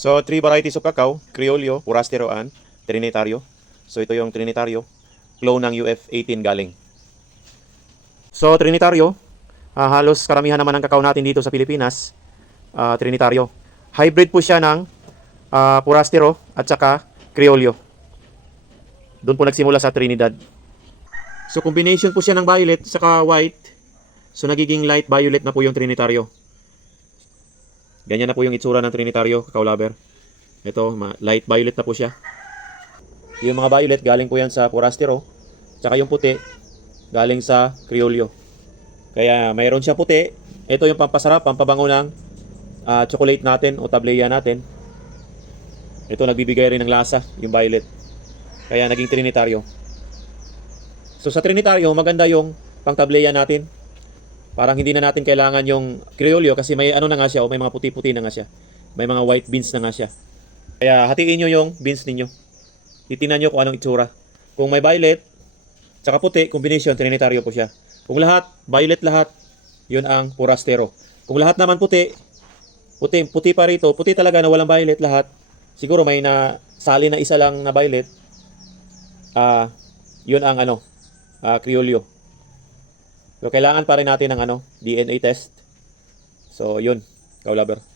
So, three varieties of cacao, Criollo, Forastero, and Trinitario. So, ito yung Trinitario. Clone ng UF18 galing. So, Trinitario, ah, halos karamihan naman ng cacao natin dito sa Pilipinas, ah, Trinitario. Hybrid po siya ng ah, Forastero at saka Criollo. Doon po nagsimula sa Trinidad. So, combination po siya ng violet saka white. So, nagiging light violet na po yung Trinitario. Ganyan na po yung itsura ng Trinitario, cacao lover. Ito, light violet na po siya. Yung mga violet, galing po yan sa Forastero. Tsaka yung puti, galing sa Criollo. Kaya mayroon siya puti. Ito yung pampasarap, pampabango ng ah, chocolate natin o tableya natin. Ito nagbibigay rin ng lasa, yung violet. Kaya naging Trinitario. So sa Trinitario, maganda yung pangtableya natin. Parang hindi na natin kailangan yung Criollo kasi may ano na nga siya o may mga puti-puti na nga siya. May mga white beans na nga siya. Kaya hatiin nyo yung beans ninyo. Titingnan nyo kung anong itsura. Kung may violet, tsaka puti, combination, Trinitario po siya. Kung lahat, violet lahat, yun ang Forastero. Kung lahat naman puti, puti, puti pa rito, puti talaga na walang violet lahat, siguro may na sali na isa lang na violet, ah, yun ang ano, ah, Criollo. Pero kailangan pa rin natin ng ano, DNA test. So, yun, Kaulaber.